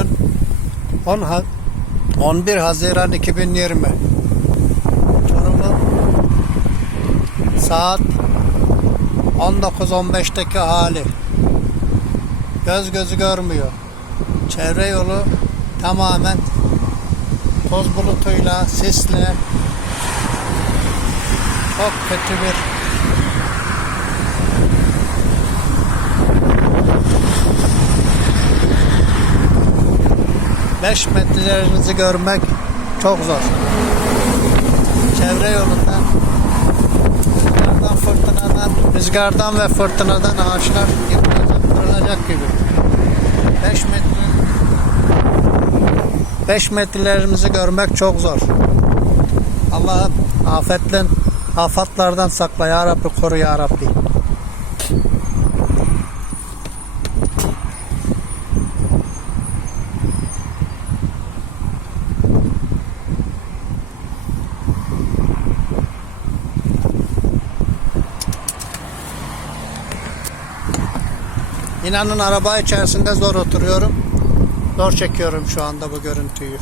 Bugün 10 Ha- 11 Haziran 2020. Çorum'un saat 19.15'teki hali. Göz gözü görmüyor. Çevre yolu tamamen toz bulutuyla, sisle çok kötü bir Beş metrelerinizi görmek çok zor. Çevre yolunda rüzgardan, fırtınadan, rüzgardan ve fırtınadan ağaçlar yıkılacak, kırılacak gibi. 5 metre 5 metrelerimizi görmek çok zor. Allah'ım afetten, afatlardan sakla ya Rabbi, koru ya Rabbi. İnanın araba içerisinde zor oturuyorum. Zor çekiyorum şu anda bu görüntüyü.